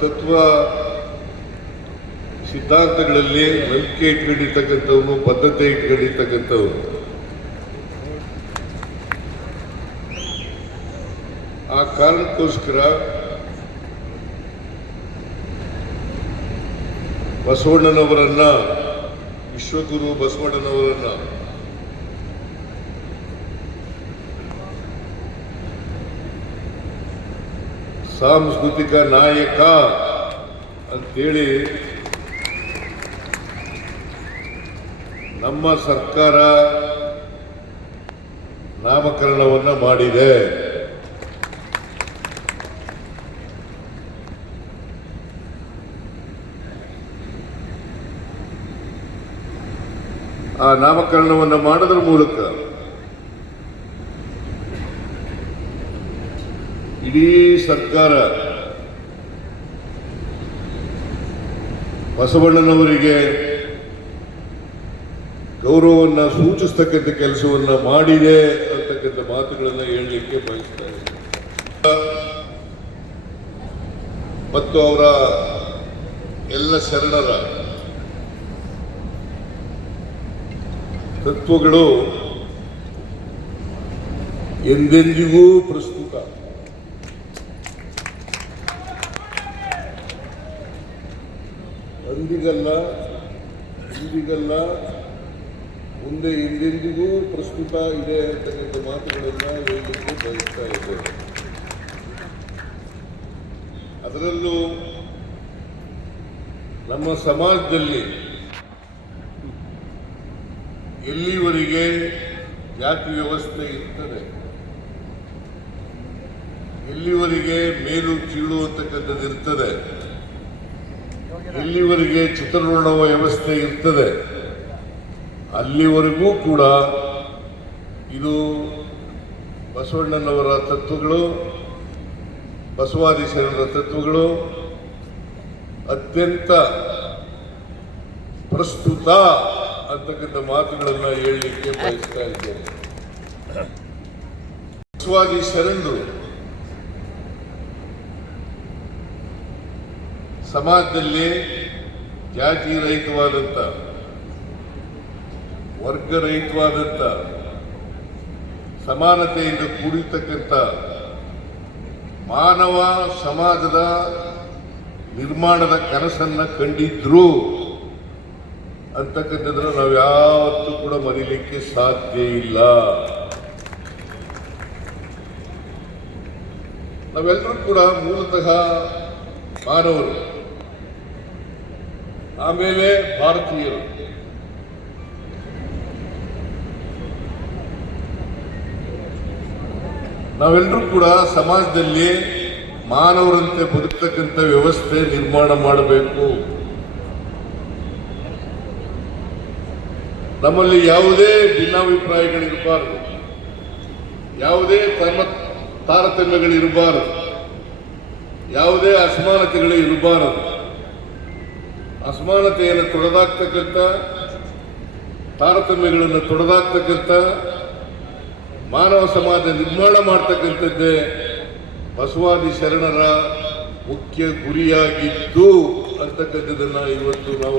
ತತ್ವ ಸಿದ್ಧಾಂತಗಳಲ್ಲಿ ನಂಬಿಕೆ ಇಟ್ಕೊಂಡಿರ್ತಕ್ಕಂಥವ್ನು ಬದ್ಧತೆ ಇಟ್ಕೊಂಡಿರ್ತಕ್ಕಂಥವ್ರು ಆ ಕಾರಣಕ್ಕೋಸ್ಕರ ಬಸವಣ್ಣನವರನ್ನ ವಿಶ್ವಗುರು ಬಸವಣ್ಣನವರನ್ನ ಸಾಂಸ್ಕೃತಿಕ ನಾಯಕ ಅಂತೇಳಿ ನಮ್ಮ ಸರ್ಕಾರ ನಾಮಕರಣವನ್ನು ಮಾಡಿದೆ. ಆ ನಾಮಕರಣವನ್ನು ಮಾಡೋದ್ರ ಮೂಲಕ ಇಡೀ ಸರ್ಕಾರ ಬಸವಣ್ಣನವರಿಗೆ ಗೌರವವನ್ನು ಸೂಚಿಸ್ತಕ್ಕಂಥ ಕೆಲಸವನ್ನು ಮಾಡಿದೆ ಅಂತಕ್ಕಂಥ ಮಾತುಗಳನ್ನು ಹೇಳಲಿಕ್ಕೆ ಬಯಸ್ತಾರೆ ಮತ್ತು ಅವರ ಎಲ್ಲ ಶರಣರ ತತ್ವಗಳು ಎಂದೆಂದಿಗೂ ಪ್ರಸ್ತುತ. ಅಂದಿಗಲ್ಲ, ಇಂದಿಗಲ್ಲ, ಮುಂದೆ ಇಂದೆಂದಿಗೂ ಪ್ರಸ್ತುತ ಇದೆ ಅಂತಕ್ಕಂಥ ಮಾತುಗಳನ್ನು ಹೇಳಲಿಕ್ಕೆ ಬಯಸ್ತಾ ಇದ್ದೇವೆ ಅದರಲ್ಲೂ ನಮ್ಮ ಸಮಾಜದಲ್ಲಿ ಎಲ್ಲಿವರೆಗೆ ಜಾತಿ ವ್ಯವಸ್ಥೆ ಇರ್ತದೆ, ಎಲ್ಲಿವರೆಗೆ ಮೇಲು ಕೀಳು ಅಂತಕ್ಕಂಥದ್ದು ಇರ್ತದೆ ಎಲ್ಲಿವರೆಗೆ ಚಿತ್ರಣ ವ್ಯವಸ್ಥೆ ಇರ್ತದೆ. ಅಲ್ಲಿವರೆಗೂ ಕೂಡ ಇದು ಬಸವಣ್ಣನವರ ತತ್ವಗಳು ಬಸವಾದಿ ಶರಣರ ತತ್ವಗಳು ಅತ್ಯಂತ ಪ್ರಸ್ತುತ ಅಂತಕ್ಕಂಥ ಮಾತುಗಳನ್ನು ಹೇಳಲಿಕ್ಕೆ ಬಯಸ್ತಾ ಇದ್ದೇನೆ. ಬಸವಾದಿ ಶರಣರು ಸಮಾಜದಲ್ಲಿ ಜಾತಿ ರಹಿತವಾದಂಥ ವರ್ಗರಹಿತವಾದಂಥ ಸಮಾನತೆಯಿಂದ ಕೂಡಿರ್ತಕ್ಕಂಥ ಮಾನವ ಸಮಾಜದ ನಿರ್ಮಾಣದ ಕನಸನ್ನ ಕಂಡಿದ್ರು ಅಂತಕ್ಕಂಥದ್ದನ್ನು ನಾವು ಯಾವತ್ತೂ ಕೂಡ ಮರೀಲಿಕ್ಕೆ ಸಾಧ್ಯ ಇಲ್ಲ. ನಾವೆಲ್ಲರೂ ಕೂಡ ಮೂಲತಃ ಮಾನವರು. ಆಮೇಲೆ ಭಾರತೀಯರು. ನಾವೆಲ್ಲರೂ ಕೂಡ ಸಮಾಜದಲ್ಲಿ ಮಾನವರಂತೆ ಬದುಕ್ತಕ್ಕಂಥ ವ್ಯವಸ್ಥೆ ನಿರ್ಮಾಣ ಮಾಡಬೇಕು. ನಮ್ಮಲ್ಲಿ ಯಾವುದೇ ಭಿನ್ನಾಭಿಪ್ರಾಯಗಳಿರಬಾರದು. ಯಾವುದೇ ತಮ್ಮ ತಾರತಮ್ಯಗಳಿರಬಾರದು. ಯಾವುದೇ ಅಸಮಾನತೆಗಳು ಇರಬಾರದು ಅಸಮಾನತೆಯನ್ನು ತೊಡೆದಾಕ್ತಕ್ಕಂಥ, ತಾರತಮ್ಯಗಳನ್ನು ತೊಡೆದಾಗ್ತಕ್ಕಂಥ ಮಾನವ ಸಮಾಜ ನಿರ್ಮಾಣ ಮಾಡ್ತಕ್ಕಂಥದ್ದೇ ಬಸವಾದಿ ಶರಣರ ಮುಖ್ಯ ಗುರಿಯಾಗಿದ್ದು ಅಂತಕ್ಕಂಥದ್ದನ್ನು ಇವತ್ತು ನಾವು